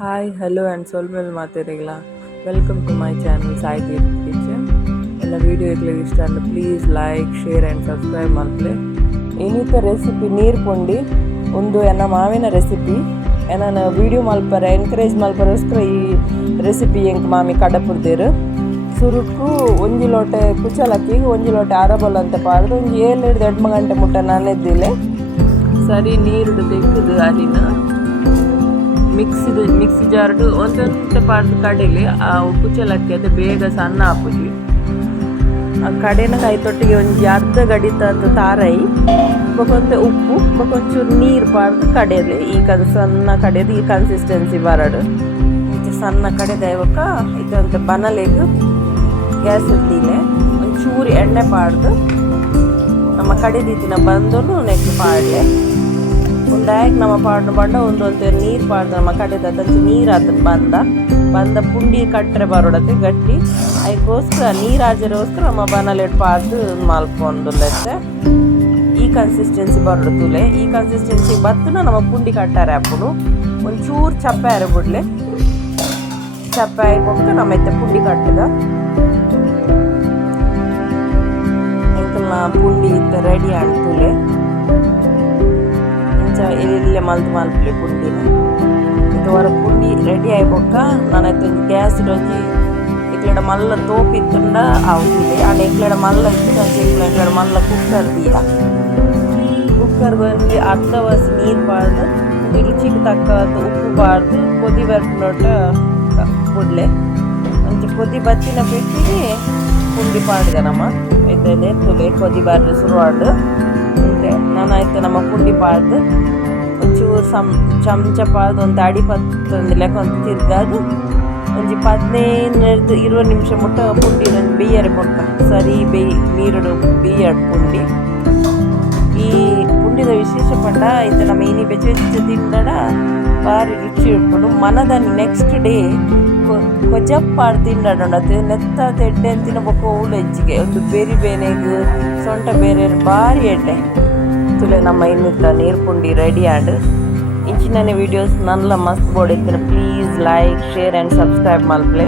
Hi hello and ಸೊಲ್ಮೇಲೆ ಮಾತಾಡಿಲ್ಲ welcome to my channel Sai kitchen. ಎಲ್ಲ ವೀಡಿಯೋಗಳಿಗೆ ಇಷ್ಟ ಅಂದ್ರೆ please like share and subscribe ಮಾಡ್ಕೊಳ್ಳಿ. ಇನ್ನಿತ ರೆಸಿಪಿ ನೀರು ಪುಂಡಿ ಒಂದು ಎನ್ನ ಮಾವಿನ ರೆಸಿಪಿ ನಾನು ವೀಡಿಯೋ ಮಲ್ಪರ ಎನ್ಕರೇಜ್ ಮಲ್ಪರೋಸ್ಕರ ಈ ರೆಸಿಪಿ ಎಂಕ್ ಮಾಮಿ ಕಡಪುರ್ದೇರು ಸುರುಕು ಒಂಜಿ ಲೋಟೆ ಕುಚಲಕ್ಕಿಗೆ ಒಂಜಿ ಲೋಟೆ ಅರಬಲ್ ಅಂತ ಪಾಡ್ದು ಒಂದು 7-8 ಗಂಟೆ ಮುಟ್ಟ ನಾನೆದ್ದಿಲ್ಲ ಸರಿ ನೀರು ತೆಗೆದು ಅರಿನ ಮಿಕ್ಸಿ ಜಾರ್ಡು ಒಂದೊಂದು ಪಾರ್ದು ಕಡಲೆ ಆ ಕುಚಲಕ್ಕಿ ಅದು ಬೇಗ ಸಣ್ಣ ಹಾಕುದು ಆ ಕಡೆನ ಕೈ ತೊಟ್ಟಿಗೆ ಒಂಜಿ ಅರ್ಧ ಗಡಿತದ ತಾರೈ ಬೊಕೊಂತ ಉಪ್ಪು ಬೊಕೊಂಚೂರು ನೀರು ಪಾಡ್ದು ಕಡೆಯಲಿ ಈಗ ಸಣ್ಣ ಕಡೆಯದು ಈ ಕನ್ಸಿಸ್ಟೆನ್ಸಿ ಬರಡು ಸಣ್ಣ ಕಡೆದ ಇವಾಗ ಇದಂತ ಬನಲೆಗೆ ಗ್ಯಾಸ್ ಇಡ್ತೀನಿ ಒಂಚೂರು ಎಣ್ಣೆ ಪಾಡ್ದು ನಮ್ಮ ಕಡೆದಿತ್ತಿನ ಬಂದು ನೆಕ್ಸ್ಟ್ ಪಾಡ್ಲೆ ಉಂಡಾಯಕ್ಕೆ ನಮ್ಮ ಪಾಡ್ನ ಬಂಡ ಒಂದೊಂದು ನೀರು ಪಾಡ್ದು ನಮ್ಮ ಕಡೆದ ನೀರು ಆತದ ಬಂದ ಪುಂಡಿ ಕಟ್ಟರೆ ಬರೋಡತ್ತೆ ಗಟ್ಟಿ ಅದಕ್ಕೋಸ್ಕರ ನೀರು ಹಾಜರೋಸ್ಕರ ನಮ್ಮ ಬನಲೆಟ್ ಪಾಡ್ದು ಮಲ್ಕೊಂಡುಲ್ಲತ್ತೆ ಈ ಕನ್ಸಿಸ್ಟೆನ್ಸಿ ಬರೋಡುತ್ತುಲೆ ಈ ಕನ್ಸಿಸ್ಟೆನ್ಸಿ ಬತ್ತನ ನಮ್ಮ ಪುಂಡಿ ಕಟ್ಟಾರೆ ಹಾಕೊಂಡು ಒಂಚೂರು ಚಪ್ಪೆ ಅರಬಿಡ್ಲೆ ಚಪ್ಪೆ ಹಾಕೊಂಡು ನಮ್ಮ ಇತ್ತ ಪುಂಡಿ ಕಟ್ಟದ ಪುಂಡಿ ಇತ್ತ ರೆಡಿ ಆಗ್ತುಲೆ ಇಲ್ಲೇ ಮಲ್ಪಲೆ ಪುಂಡಿನ ಹೊರ ಪುಂಡಿ ರೆಡಿ ಆಯ್ಬೊಕ್ಕ ನಾನೈತೆ ಒಂದು ಗ್ಯಾಸ್ ಒಂಜಿ ಇಕ್ಲೆಡ ಮಲ್ಲ ತೋಪಿತ್ತುಂಡ ಆಗುದಿಲ್ಲ ಆಡ ಇಕ್ಲೆಡ ಮಲ್ಲ ಇತ್ತು ಇಕ್ಲೆಡ ಮಲ್ಲ ಕುಕ್ಕರ್ ದೀಯ ಕುಕ್ಕರ್ಗೆ ಒಂದು ಅರ್ಧ ವಸಿ ನೀರು ಪಾಡ್ದು ರುಚಿಗೆ ತಕ್ಕ ಉಪ್ಪು ಪಾಡ್ದು ಕೊದಿ ಬರ್ನೊಟ್ಟ ಬಿಡ್ಲೆ ಒಂಚ ಕೊದಿ ಬತ್ತಿನ ಬಿಟ್ಟಿಗೆ ಪುಂಡಿ ಪಾಡ್ದೆ ನಮ್ಮ ಇದನ್ನೇ ತುಲೆ ಕೊದಿ ಬಾರ್ದು ಶುರುವಾಡು ನಾನಾಯ್ತು ನಮ್ಮ ಪುಂಡಿ ಪಾಡ್ದು ಒಂಚೂರು ಚಮಚ ಪಾಡ್ದು ಒಂದು ಅಡಿ ಪತ್ತೊಂದು ಲೆಕ್ಕ ಒಂದು ತಿರ್ಗಾದು ಒಂಜಿ 15-20 ನಿಮಿಷ ಮುಟ್ಟ ಪುಂಡಿ ನನ್ನ ಬೇಯರೆ ಬೊಕ್ಕ ಸರಿ ನೀರು ಬೇಯಡ್ ಪುಂಡಿ ಈ ಪುಂಡಿದ ವಿಶೇಷ ಪಂಡ ಇದು ನಮ್ಮ ಇನಿ ಬೆಚ್ಚ ತಿಂದಡ ಭಾರಿ ರುಚಿ ಉಟ್ಕೊಂಡು ಮನದ ನೆಕ್ಸ್ಟ್ ಡೇ ಕೊಜ್ಜಪ್ಪಾಡು ತಿಂಡಾಡೊಂಡತ್ತೆ ನೆತ್ತ ತೆಡ್ಡೆ ಅಂತಿನ ಬೊಕ್ಕ ಓಳು ಹೆಚ್ಚಿಗೆ ಒಂದು ಬೇರೆ ಬೇನೆಗೆ ಸೊಂಟ ಬೇರೆ ಭಾರಿ ಎಡ್ಡೆ ತುಲೆ ನಮ್ಮ ಇನ್ನಿತ್ತ ನೀರು ಪುಂಡಿ ರೆಡಿ ಆಡು ಇಂಚಿನ ವೀಡಿಯೋಸ್ ನನ್ಲ ಮಸ್ತ್ ಬೋಡಿರ್ತೀನಿ please like share and subscribe ಮಲ್ಪಲೆ.